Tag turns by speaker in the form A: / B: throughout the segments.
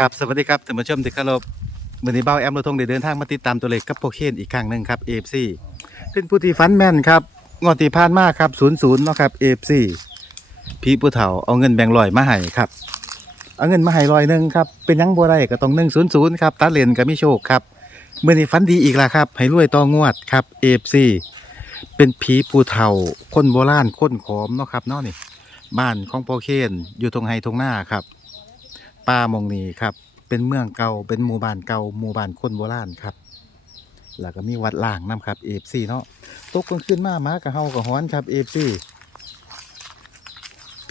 A: กับสวัสดีครับท่านผู้ชมที่เคารพมือนี้เบ้าแอมเราทงได้เดินทางมาติดตามตัวเลขกับโปเคนอีกครั้งหนึ่งครับ AFC เป็นผู้ที่ฟันแม่นครับงวดที่ผ่านมากครับ00เนาะครับ AFC พี่ผู้เฒ่าเอาเงินแบ่งค์ร้อยมาให้ครับ เอาเงินมาให้ร้อยหนึ่งครับ เป็นหยังบ่ได้ก็ต้อง100ครับตัดเลนก็มีโชคครับมือนี้ฝันดีอีกแล้วครับ ให้รวยต่องวดครับ AFC เป็นผีผู้เฒ่าคนโบราณคนขอมเนาะครับเนาะนี่ บ้านของโปเคนอยู่ตรงไฮตรงหน้าครับ ป่ามองนี้ครับ เป็นเมืองเก่าเป็นหมู่บ้านเก่าหมู่บ้านคนโบราณครับ แล้วก็มีวัดล่างน้ำครับเอฟซีเนาะตกกลางคืนมาหมากับเฮากับฮ้อนครับเอฟซี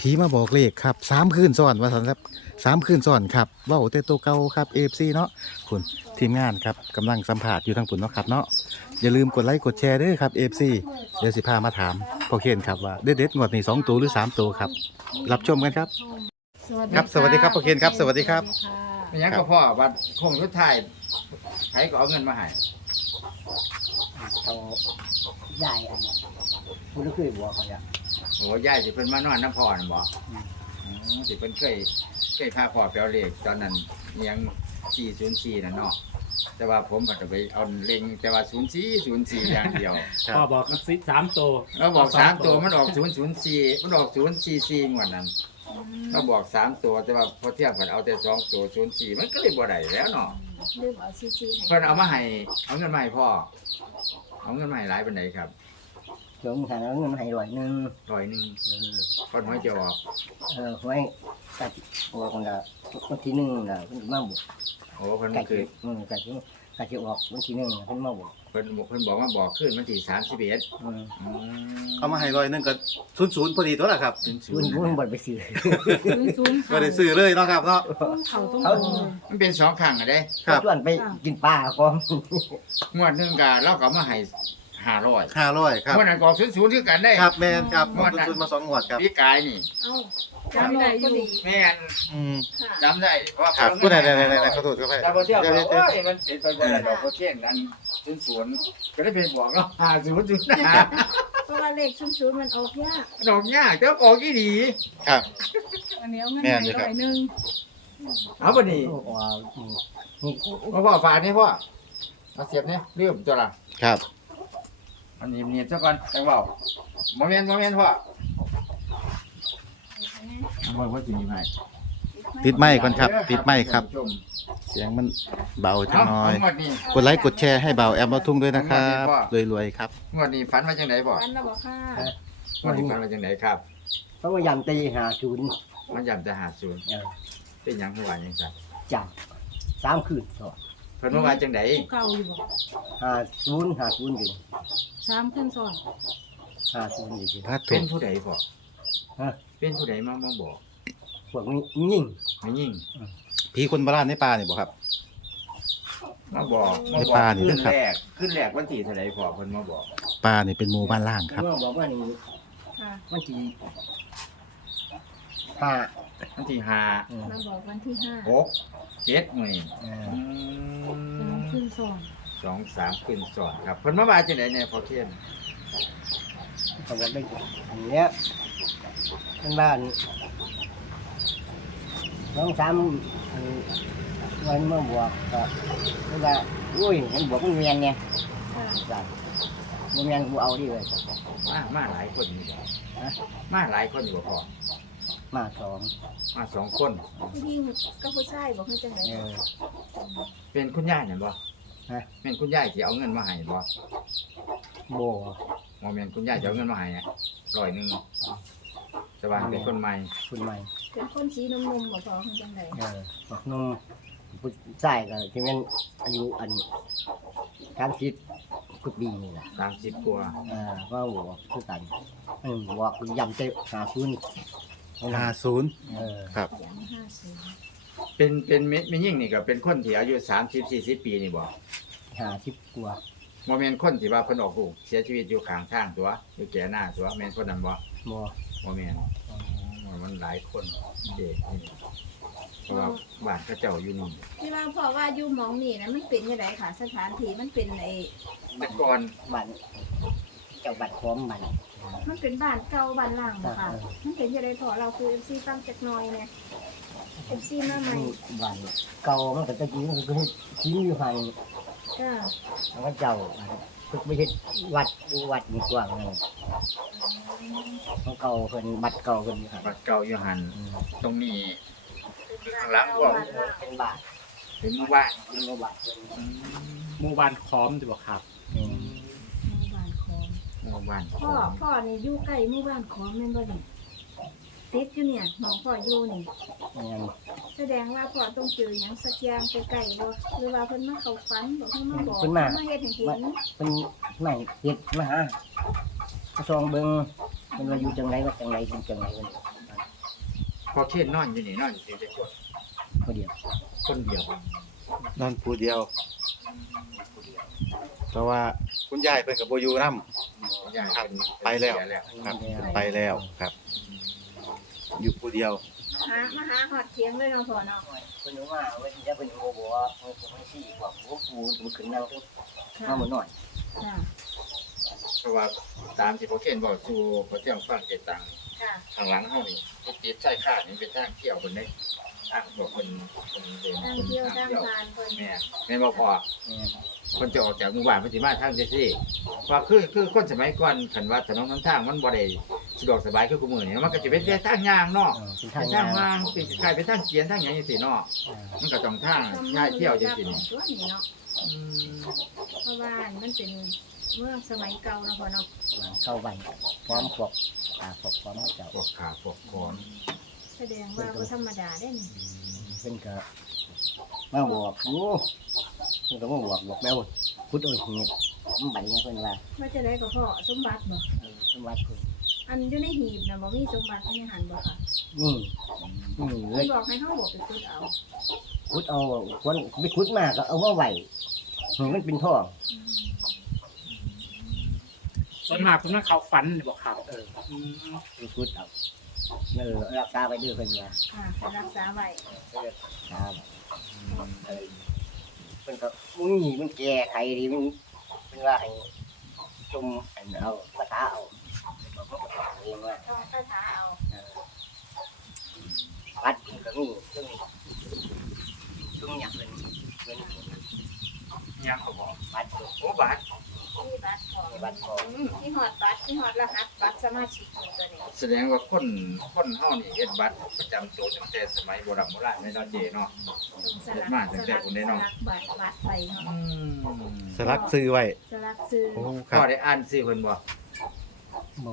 A: ผีมาบอกเลขครับสามคืนซ้อนว่าสันครับสามคืนซ้อนครับว่าแต่ตัวเก่าครับเอฟซีเนาะคุณทีมงานครับกำลังสัมผัสอยู่ทางปุ่นเนาะครับเนาะอย่าลืมกดไลค์กดแชร์ด้วยครับเอฟซีเดี๋ยวสิพามาถามพอเคนครับว่าเด็ดๆงวดนี้สองตัวหรือสามตัวครับ รับชมกันครับ ครับสวัสดีครับพ่อเคนครับสวัสดีครับ
B: เป็นหยังก็พ่อวัดคงสุดท้ายใครก็เอาเงินมาให้
C: เขาใหญ่อันนี้คุณเคยบอกเขาจะ
B: โอ้ยายสิเพิ่นมานอนน้ำพรบ่อืมสิเพิ่นเคยเคยพาพ่อไปเอาเลขตอนนั้นอิหยัง404นั่นเนาะแต่ว่าผมก็จะไปเอาเล็งแต่ว่า04 04อย่างเดียว
A: ครับ
D: พ่อบอกสิสามตัว
B: เราบอกสามตัวมันออก 004 มันออก 044งวดนั้น เราบอกสามตัวแต่ว่าพอเทียบกันเอาแต่สองตัว04มันก็เลยบ่ได้แล้วเนาะ
E: ลืมเอาซีซีให้
B: เพิ่นเอามาให้เอาเงินมาให้พ่อเอาเงินมาให้หลายปานใดครับ
C: เดี๋ยวมึงหาเงินมาให้ร้อยหนึ่ง
B: ร้อยหนึง
C: เออ
B: ก่อนหวยจะออก
C: เออไว้ตัดหัวคนละวันที่หนึ่งนะเพิ่นมาบอก
B: โอ้เพิ่น
C: กะ
B: คือ
C: จิอืมกะจิ กะจิออกวันที่หนึ่งน่ะเพิ่นมาบอก
B: เพิ่นบอกเพิ่นบอกว่าบอกขึ้นวันที่31
C: อืม
B: อืม
A: เอามาให้ร้อยหนึงก็ศูนย์ศูนย์พอดีตัวละครับ
B: เป็นศู
C: คุ
B: น
C: ณ
B: ย์
C: คุณ
B: นะ
C: บ่ไปซื้อ
E: ซุ้มซุ้ม
A: ก็ได้ซื้อเลยเนาะครับเนาะ
E: เขาต้อง
C: เอา
E: เอา
B: มันเป็นสองครั้งอะเด้
A: ครับ
C: ชวนไปกินปลาก็
B: งวดหนึงก็เราก็เอามาให้500
A: ห้าร้อยครับ
B: งวดนั้นก็00คือกันได้
A: ครับแมนครับ
B: งวดนั้น
A: ศูนย์มาสองงวดครับ
B: พี่กายนี่
E: เอา จำได้อยู่
B: แม่น
A: อืม
E: ค่ะ
B: จำได้เพราะว่า
A: ครับ
B: เพิ่
A: ผู้
B: น
A: ใด
B: เอา
A: ใด
B: เงิน
A: ใด
B: มา
A: ใดขอโทษครับ
B: แต่พอเที่ยว
A: เดี๋ยว
B: บอก
A: เดี๋ยว
B: โอ้ยมันเป็นตัวใหญ่ดอกโคเคนอัน00ก็ได้เป็นบอกเนาะ50
E: เพราะว่าเลขซุ้มซุ้มมันออกยาก
B: ดอกยากแต่ว่าออกอีหลี
A: ครับ
E: อันนี้เอาเงิน
A: แม่น
E: ให้
A: อยู่ครับ
E: ร้อยหนึ่ง
B: เอาบัดนี้
C: โอ้ว้าวนี่
B: พ่อพ่อฝากนี่พ่อมาเสียบนี่เรื่องตัวละ
A: ครับ
B: อันนี้เนียนซะก่อนจังเบาโมเมนต์โมเมนต์พ่อ เอาไว้พ่อจะมีไหม
A: ติดไม้ก่อนครับ ติดไม้ครับ เสียงมันเบาจัง
B: เอา
A: น้อย
B: งวดนี้
A: กดไลค์กดแชร์ให้เบาแอมเราทุ่งด้วยนะครับรวยๆครับ
B: งวดนี้ฝันว่าจังไดพ่อ
E: วันละบอกค่ะ
B: งวดนี้ฝันว่าจังไดครับ
C: เพราะว่ายามตีหาศูนย์
B: มันย้ำจะหาศูนย์
C: เออ
B: เป็นหยังเมื่อวานยังสั่น
C: จับสามคืนสอน
B: เพิ่นเมื่อวานจังได
E: ผู้เก่าอยู่บอก
C: หาศูนย์หาศูนย์อยู่
E: สามขึ้นซ้อน
C: หาศูนย์อยู่
A: พระถู
B: เป็น
A: ก
B: ผู้ใดพ่อ
C: ฮะ
B: เป็นผู้ใดมามาบอก
C: พวกนี้ยิ่ง
B: ไม่ยิ่ง
A: ผีคนโบราณในป่านี่บ่ครับ
B: มาบอกมา
A: ใน
B: บอก
A: ป่านี่
B: ขึ้น
A: นะครับ
B: แรกขึ้นแรกวันที่เท่าใดพ่อเพิ่นมาบอก
A: ป่านี่เป็นหมู่บ้านล่างครับ
C: เมื่อบอกว่านี่
E: ค่ะ
C: มันทีห้า
B: วันที่ห้า
C: เออ
E: มาบอกวันที่ห้า
B: หกเจ็ดมื้อนี้
C: เออ
B: อื
E: สอง
B: ม
E: ขึ้นซ้อน
B: สองสามขึ้นสอนครับเพิ่นมาว่าจังไดเนี่ยพอเทียน
C: เขาบอกได้อันเนี้ย เป็นบ้านน้องสามอันวันเมื่อบวกก็เวลาอุ้ยมันบวกมันเมียนไง
E: ค่ะ
C: จ้ะมันเมียนกูเอาดิเลย
B: มามาหลายคนอยู่บ่
C: ฮะ
B: มาหลายคนอยู่บ่พอ
C: มาสอง
B: มาสองคน
E: ผู้หญิงกับผู้ชายบอกให้จังไหน
C: เออ
B: เป็นคุณยายนั่นบ่
C: ฮะ
B: เป็นคุณยายที่เอาเงินมาให้บ่
C: โบ
B: บ่แม่นคุณยายที่เอาเงินมาให้อะร้อยหนึง แต่ว่าเป็นคนใหม่
C: คุณใหม่
E: เป็นคนสีนมนมบอกพอให้จังไหน
C: เออบอกนุ่มผู้ชายก็ที่มันอายุอันการคิดกุปีนี่แหละ
B: 30กว่า
C: เออว่าบวกคือกันอืมบวกยำเตะหาซุน
A: ห้าศูนย์
C: เออ
A: ครับ
E: เสียงห้าศูนย์
B: เป็นเป็นแม่แม่ยิ่งนี่ก็เป็นคนที่อายุ30 40ปีนี่บ่
C: หาสิบกว่า
B: บ่แม่นคนที่ว่าเพิ่นออกลูกเสียชีวิตอยู่ข้างทางตัวอยู่แก่หน้าตัวแม่นคนนั้นบ่
C: บ่
B: บ่แม่นอ๋อมันหลายคนเด็กนี่เพราะว่าบ้านเขาเจ้าอยู่นี่
E: ที่ว่าพ่อว่าอยู่หมองนี่นะมันเป็นยังไงค่ะ สถานที่มันเป็นไอ้
B: แต่ก่อน
C: บันเจ้าบัตรพร้อมบัน
E: มันเป็นบ้านเก่าบ้านล่างบ่ค่ะ
C: เออ
E: มันเป็นยังไงพอเราคือ FC ตั้งจักหน่อยเนี่ย FC มาใหม่
C: บ้านเก่ามันก็ตะกี้มันก็คือทิ้งอยู่ห่าง
E: จ้า
C: มันก็เจ้า คือไม่ใช่วัดดูวัดมีกว้างนั่นมันเก่าเพิ่นบัดเก่าเพิ่นอยู่ห่าง
B: วัดเก่าอยู่หัน
C: อืม
B: ตรงนี้
E: เป็น
B: ข้างห
E: บ้า
B: ลั
E: น
B: ง
E: เก่า
B: ก็
E: บ้านล่าง
C: เป็นบาท
B: เป็นหมู่บ้าน
C: เป็นโมบาทเพิ่น
B: อืม
D: หมู่บ้านคอมดีบ่ครับ
C: อืม
E: หมู่บ้านของ
B: หมู่บ้าน
E: พ่อพ่อนี่อยู่ใกล้หมู่บ้านของแม่นบ่นี่ ติดอยู่เนี่ยหมองพ่ออยู่นี่
C: งั้น
E: แสดงว่าพ่อต้องเจอหยังสักอย่างใกล้ๆบ่หรือว่าเพิ่นมาเข้าฝันบ่เพิ่นมาบอก
C: เพิ่นมา
E: เฮ็ดให้เห็น
C: เป็นไม่เฮ็ดมาหาซองเบิ่งมันว่าอยู่จังไรว่าจังไรเป็นจังไรมัน
B: พอเขียนนอนอยู่นี่นอนอยู่ที่คน
C: บ่เดียว
B: คนเดียวน
F: อนผู้เดียวเพราะว่าคุณยายเพิ่นก็บ่อยู่นำ
B: ยาย
F: ครับ
B: เป็น
F: ไปแล้ว
B: เสีย
F: ครับไปแล้วครับ อยู่ผู้เดียว
E: หามาหาฮอดเถียงเลยเนาะพ่อเนาะ
C: เพิ่นว่าเพิ่นจะเป็นโมบ่ว่าเพิ่นไม่ซี่บอกว่าปูมันขึ้นนั่งเฮาบ่น้อย
E: ค่ะ
B: เพราะว่าตามที่พอเขียนบอกสู่พอเที่ยงฟังเจตัง
E: ค่ะ
B: ข้างหลังเฮานี่ติดใต้ค่านี่เป็นทางเที่ยวเพิ่นได้ทางบอกเพิ่นเพิ่นเดิน
E: ทาง
B: เพิ่น
E: เที่ยว
B: ทาง
E: ทาง
B: เที่ยว
E: ผ่านเพิ่น
B: แม่นแม่นบ่พอ
C: แม่น
B: คนจะออกจากหมู่บ้านเพิ่นสิมาทางจังซี่ว่าคือคือคนสมัยก่อนคันว่าถนนหนทางมันบ่ได้ สะดวกสบายคือกูมื้อนี้มันก็จะเป็นแต่ทางย่างเนาะ
C: เออเป็น
B: ทา
C: ทางง
B: ย่าง
C: ยาง
B: ว่างเป็นคล้ายๆเป็นทางเกียนทางหยังจังซี่เนาะ
C: เออ
B: มันก็ต้องทางย่ายเที่ยวจังซี่นี่
E: ตัวนี้เนาะ
B: อืม
E: เพราะว่ามันเป็นเมืองสมัยเก่าเนาะพ่อเนาะ
C: เข้าบ้านพร้อมพวกตาพวกพร้อมเจ้า
B: พวกขาพวกคอน
E: แสดงว่าบ่ธรรมดาได้นี่
C: เพิ่นก็มาบอกโอ้เพิ่นก็มาบอกบอกแล้วพุทธโอ้ยเฮ็ดมันบัดนี้เพิ่นว่า
E: ว่าจะได้ก็พ่อสมบัติบ่
C: เออสมบัติเพิ่น
E: อันอยู่ในหีบน่ะบ่มีสมบัติในหันบ่ค่ะ
C: นี่นี่เล
E: เพิ่
C: ย
E: นบอกให้เฮาบอกไปคุดเอา
C: พุทธเอาคนไปขุดมาก็เอามาไว้ให้มันเป็นท่อ
E: อืม
D: ส่วนมากเพิ่นมาเข้าฝันดีบ่ครับ
C: เออ
D: อืม
C: ไปขุดเอาเออรักษาไว้เด้อเพิ่นว่า
E: ค่ะให้รักษาไว้
C: ครับเออมันก็มึงนี่มันแก้ไขดีมันเป็นว่าให้จมอันเอาภาษาเอาบอกว่า เองว่า
E: ท่องคาถาเอา
C: วัดมันก็มีซึ่งซึ่งอยากเป็นเป็น
B: ยังก็บอก
C: วัด
B: โอ้บาท
E: มีบัตรของ
C: มีบัตรของ
E: อืมมีฮอดบัตรมีฮอดรหัสบัตรสมาชิกนี่ตัวนี้
B: แสดงว่าคนคนเฮานี่เฮ็ดบัตรประจำตัวตั้งแต่สมัยโบราณโบราณไม่เนาะเจเนาะ
E: ต้องสลัก
B: เฮ็ดมาตั้งแต่ผมได้เนาะ
E: สลักบัตรบัตรไปเนาะ
B: อืม
F: สลักซื้อไว้
E: สลักซื้อ
F: โอ้ค
B: พ่
F: รั
B: อบได้อ่านชื่อเพิ่นบ่
C: โ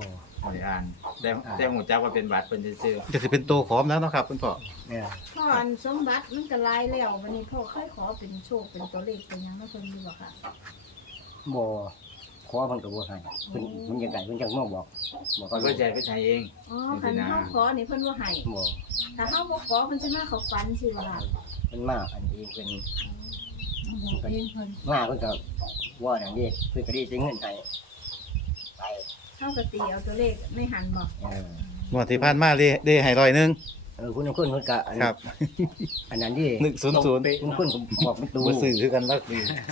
C: ม
B: บ่ได้อ่านแต่แต่หูจักว่าเป็นบัตรเพิ่นซื่อ
F: จะสิเป็นโตขอมแล้วเนาะครับ คุณพ่อ
C: เนี่ย
E: พ่ออันสมบัติมันก็หลายแล้ววันนี้พ่อเคยขอเป็นโชคเป็นตัวเลขเป็นหยังมาเพิ่นอยู่บ่ค่ะ
C: โมขอมันก็บ่ให้เพิ่นมันยังไงเพิ่นจังมาบอกบอก
B: ๆ
C: ก็
B: เพิ่นใจไปใช้เอง
E: อ๋อคันเฮาขอนี่เพิ่นบ่ให้
C: โม
E: ถ้าเฮาบ่ขอเพิ่นสิมาเข้าฝันสิบ่ล่ะ
C: มันมาอันนี้เป็น
E: บอกเองเพิ่น
C: มาเพิ่นก็ว่าอย่างนี้เพิ่นก็ได้ใช้เงินให้ไป
E: เฮาก็ตีเอาตัวเลขในหันบ่
C: เออ
F: งวดที่ผ่านมาเด้ได้ให้ร้อยหนึง
C: เออคุณคนเพิ่นก็อัน
F: ครับ
C: อันนั้นที่
F: นึกศูนย์ศูนย์
C: คุณคนก็บอกมันตู
F: บ่ซื้อคือกันแล้ว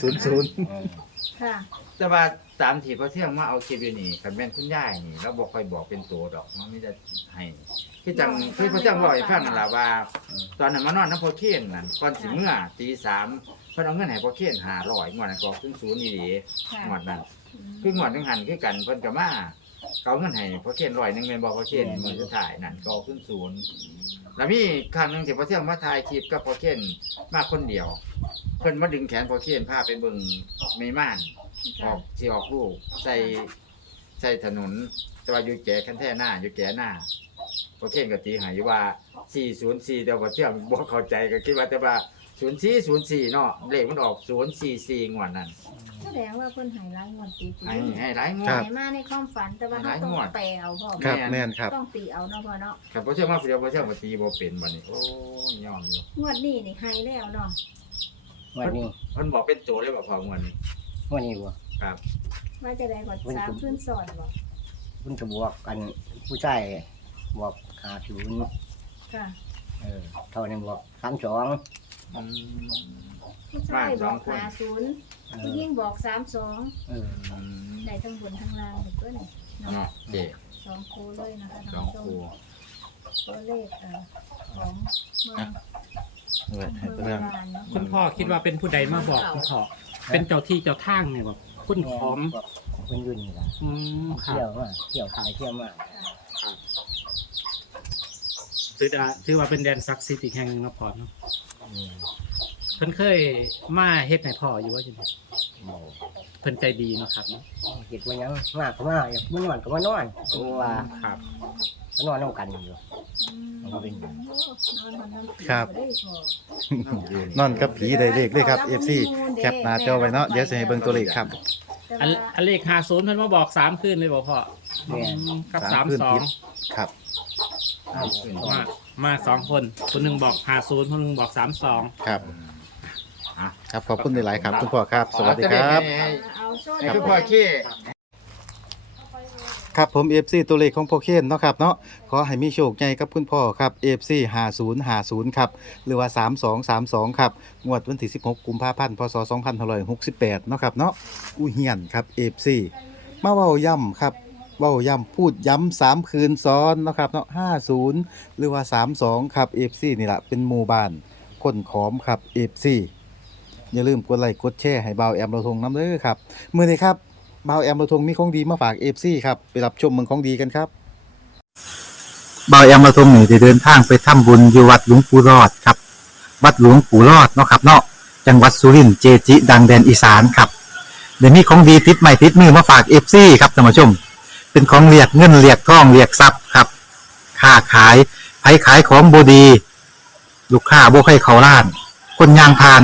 F: ศูนย์ศูนย์
C: เออ
E: ค่ะ
B: แต่ว่าตามที่พอเที่ยงมาเอาคลิปอยู่นี่คันแม่นคุณยายนี่เราบ่ค่อยบอกเป็นตัวดอกมันมีแต่ให้คือจังคือพอเที่ยงบอกให้ฟังนั่นล่ะว่า
C: เออ
B: ตอนนั้นมานอนน้ำพอเคนนั่นก่อนสิเมื่อตีสามเพิ่นเอาเงินให้พอเคนหาร้อยงวดนั้นก็ขึ้นศูนย์นี่ดี
E: ค่ะ
B: งวดนั้น
E: อืม
B: คืองวดนึงหันคือกันเพิ่นก็มา เขาเงินให้พอเคนร้อยหนึงแม่นบ่พอเคนมื้อสุดท้ายนั่นก็เอาขึ้นศูนย์แล้วมีครั้งหนึงที่พอเที่ยงมาถ่ายคลิปกับพอเคนมาคนเดียว เพิ่นมาดึงแขนพอเคนพาไปเบิ่งแม่ม่านอ
E: ค่ะ
B: อกสิออกลูกใส่ใส่ถนนแต่ว่าอยู่แก่คันแท้หน้าอยู่แก่หน้าพอเคนก็ตีใหายว่า404แต่ว่าเที่ยงบ่เข้าใจก็คิดว่าแต่ว่า0404เนาะเลขมันออก044งวดนั้น
E: แสดงว่าเพิ่นให้หลายงวดติดอยู่
B: ให้ให้หลายงว
F: ครั
B: ด
F: บ
E: ให้มาในความฝันแต่ว่า
B: ห
E: เฮา
B: ลาย
E: ต้อง
B: งวด
E: แปลเอาพ่อ
F: ครับ
B: แม่น
F: แม่นครับ
E: ต้องตีเอาเนาะพ่อเนาะ
B: ครับบ่เชื่อมาเดียวบ่เชื่อมาตีบ่เป็นบัดนี้โอ้ยยอมอยู่
E: งวดนี้นี่ให้แล้วเนาะ
C: วันนี้
B: เพิ่นบอกเป็นตัวเลยบ่พองวดนี้
C: วันนี้บ่
B: ครับ
E: ว่าจะได้ก่อนสามขึ้นสอนบ่
C: เพิ่นก็บอกกันผู้ชายบอกหาศูนย์
E: ค่ะ
C: เออเท่านั้นบอกสามสอง
B: อืม
E: ผู้ชายบอกหาศูนย์
C: เอ
E: ผู้
C: อ
E: หญิงบอกสามสอง
C: เออ
B: อืม
E: ได้ทั้งบนทั้งล่างถูกตัวนี่
B: เนาะเด็ก
E: สองคู่เลยนะคะ
B: ส
E: ท่าน
B: อง
E: ผู้ชม
B: คู่
E: ตัวเลขเอ่อของเมือง
F: ด้วยให้
E: เมือง
F: เรื่อง
E: บาดาลเนาะ
D: คุณพ่อคิดว่าเป็นผู้ใดมาบอกคุณพ่อเป็นเจ้าที่เจ้าทางเนี่ยบอกคุณขอม
C: มันยุ่นนี่ล่ะ
D: อืมครั
C: เที่ย
D: บ
C: วมาเที่ยวขายเที่ยวมา
D: ถือว่าถือว่าเป็นแดนศักดิ์สิทธิ์อีกแห่งหนึงเนาะพ่อเนาะ
C: อืม
D: เพิ่นเคยมาเฮ็ดให้พ่ออยู่ว่าจังได๋
C: โอ้
D: เพิ่นใจดีเนาะครับเนาะ
C: คิดว่ายังมากก็มาอยากมานอนก็มานอนตัวว่า
D: ครับ
C: ก็นอนน้ำกันอยู่
E: อืม
C: มันก็เป็น
E: โอ้นอนมันน้ำผี
F: ครับ
E: ได้พอ
F: นอนกับผีได้เลขเลยครับ FC แคปหน้าจอไว้เนาะเดี๋ยวจะให้เบิ่งตัวเลขครับ
E: แต่
D: อัน
E: ว่า
D: อันเลข50เพิ่นมาบอกสามคืนเลยบ่พ่อ
C: แม่น
D: อืมกับ
F: สามคืนติด
D: 32
F: ครับ
C: อ้าว
D: มามาสองคน คนหนึงบอก50คนหนึงบอก32
F: ครับ
B: อะ
F: ครับขอบคุณหลายๆครับคุณพ่อครับ สวัสดีครับ
B: ให้
E: เอาโซ่
B: ให้คุณพ่อขี้
F: ครับผม FC ตัวเลขของโพเคนเนาะครับเนาะขอให้มีโชคใหญ่กับคุณพ่อครับ FC 5050ครับหรือว่า 3232ครับงวดวันที่16 กุมภาพันธ์พศ2568เนาะครับเนาะอู้เฮียนครับ FC มาเว้าย่ำครับเว้าย่ำพูดย้ำ3คืนซ้อนเนาะครับเนาะ50 หรือว่า 32 ครับ FC นี่แหละเป็นหมู่บ้านคนขอมครับ FC อย่าลืมกดไลค์กดแชร์ให้เบาแอมเราทงน้ำเด้อครับมื้อนี้ครับบ่าวแอมเราทงมีของดีมาฝากเอฟซีครับไปรับชมเมืองของดีกันครับบ่าวแอมเราทงนี่ได้เดินทางไปทำบุญอยู่วัดหลวงปู่รอดครับ วัดหลวงปู่รอดเนาะครับเนาะจังหวัดสุรินทร์เจจิ ดังแดนอีสานครับเดี๋ยวมีของดีติดใหม่ติดมือมาฝากเอฟซีครับท่านผู้ชม เป็นของเรียกเงินเรียกทองเรียกทรัพย์ครับค้าขายไผขายของบดี ลูกค้าบ่ใครเขาล้าน คนยางพาน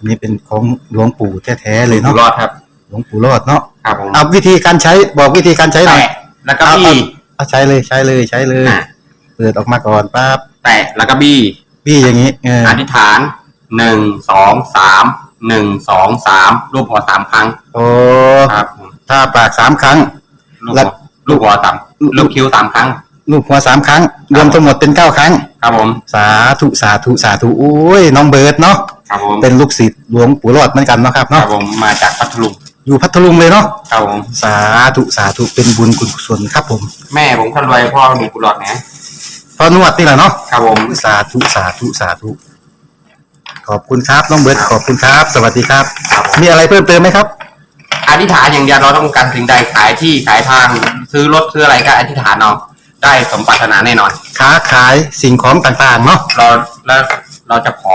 F: อันนี้เป็นของหลวงปู่แท้ๆเลย
G: อยู่
F: เนาะ
G: รอดครับ
F: หลวงปู่รอดเนาะ
G: ครับผม
F: เอาวิธีการใช้บอกวิธีการใช้หน่อย
G: แตะแล้วก็บี้
F: เอาใช้เลยใช้เลยใช้เลย
G: อะ
F: เปิดออกมาก่อนปั๊บ
G: แตะแล้วก็บี้
F: พี่อย่างนี้เออ
G: อธิษฐานหนึ่งสองสามหนึ่งสองสามรูปหัวสามครั้ง
F: โอ้
G: ครับผม
F: ถ้าปากสามครั้ง
G: ลูก
F: แล้
G: หั
F: ว
G: วลูกหัวสามลูกคิ้วสามครั้ง
F: ลูกหัวสามครั้ง รวมทั้งหมดเป็นเก้าครั้ง
G: ครับผม
F: สาธุสาธุสาธุโอ้ยน้องเบิร์ดเนาะ
G: ครับผม
F: เป็นลูกศิษย์หลวงปู่รอดเหมือนกันเนาะครับ
G: ครั
F: เนาะ
G: บผมมาจากพัทลุง
F: อยู่พัทลุงเลยเนาะ
G: ครับผม
F: สาธุสาธุเป็นบุญกุศลครับผม
G: แม่ผมคนรวยพ่อมีกุหลาบนะ
F: พอนวดนี่แหละเนาะ
G: ครับผม
F: สาธุสาธุสาธุขอบคุณครับน้องเบิร์ดขอบคุณครับ สวัสดีครับ
G: ครับผม
F: มีอะไรเพิ่มเติมไหมครับ
G: อธิษฐานอย่างเดียวเราต้องการสิ่งใดขายที่ขายทางซื้อรถซื้ออะไรก็อธิษฐานเอาได้สมปรารถนาแน่นอน
F: ค้าขายสิ่งของต่างๆเนาะ
G: เราแล้วเราจะขอ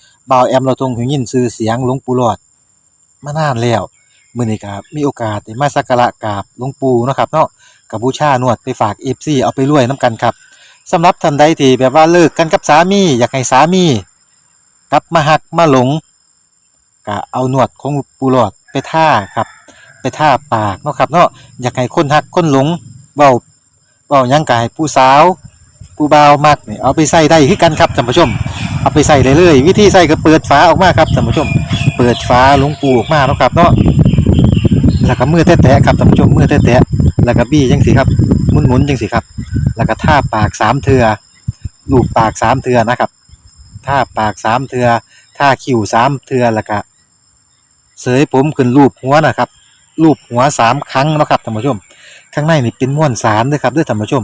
F: บ่าวแอมเราทรงหูยินชื่อเสียงหลวงปู่หลอดมานานแล้วมื้อนี้ก็มีโอกาสได้มาสักการะกราบหลวงปู่เนาะครับเนาะกับบูชานวดไปฝาก FC เอาไปรวยนํกันครับสำหรับท่านใดที่แบบว่าเลิกกันกับสามีอยากให้สามีกลับมาหักมาหลงก็เอาหนวดของปูหลอดไปท่าครับ ไปท่าปากเนาะครับเนาะอยากให้คนหักคนหลงเบาเบายังกายผู้สาว ผู้บ่าวมักนี่เอาไปใส่ได้คือกันครับท่านผู้ชม เอาไปใส่เลยเลย วิธีใส่ก็เปิดฝาออกมาครับท่านผู้ชม เปิดฝาหลวงปูออกมาเนาะครับเนาะแล้วก็มือแตะๆครับท่านผู้ชมมือแตะๆแล้วก็บี้จังสิครับหมุนๆจังสิครับ แล้วก็ท่าปากสามเทือลูบปากสามเทือนะครับท่าปากสามเทือท่าคิ้วสามเทือแล้วก็เสยผมขึ้นรูปหัวนะครับรูปหัวสามครั้งนะครับท่านผู้ชม ข้างในนี่เป็นม้วนสารด้วยครับด้วยท่านผู้ชม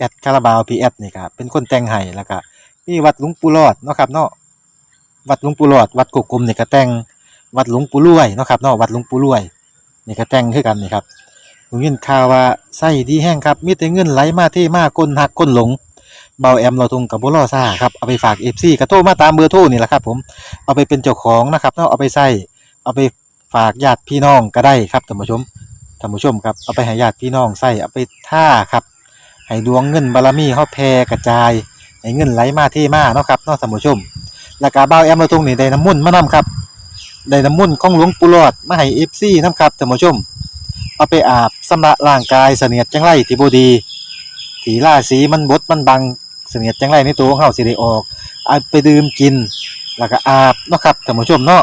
F: แอดคาราบาวพีแอดนี่ครับเป็นคนแต่งให้แล้วก็มีวัดหลวงปู่รอดเนาะครับเนาะวัดหลวงปู่รอด วัดกกกลมนี่ก็แต่งวัดหลวงปู่รวยเนาะครับเนาะวัดหลวงปู่รวยนี่ก็แต่งคือกันนี่ครับผมยินข่าวว่าไส้ดีแห้งครับมีแต่เงินไหลมาเทมาก้นหักก้นหลงเบาแอมเราทงกับบ่รอซ่าครับเอาไปฝาก FC ก็โทรมาตามเบอร์โทรนี่แหละครับ ผมเอาไปเป็นเจ้าของนะครับเนาะเอาไปใส่เอาไปฝากญาติพี่น้องก็ได้ครับท่านผู้ชมท่านผู้ชมครับเอาไปให้ญาติพี่น้องใส่เอาไปท่าครับ ให้ดวงเงินบารมีเฮาแผ่กระจาย ให้เงินไหลมาที่มาเนาะครับเนาะท่านผู้ชม แล้วก็บ่าวแอมเราตรงนี้ได้น้ำมุ่นมานํครับ ได้น้ำมุ่นของหลวงปู่หลอดมาให้ FC นํครับท่านผู้ชม เอาไปอาบสำระร่างกายเสนียดจังไรที่บ่ดีที่ราศีมันบดมันบังเสนียดจังไรในตัวของเฮาสิได้ออกเอาไปดื่มกิน แล้วก็อาบเนาะครับท่านผู้ชมเนาะ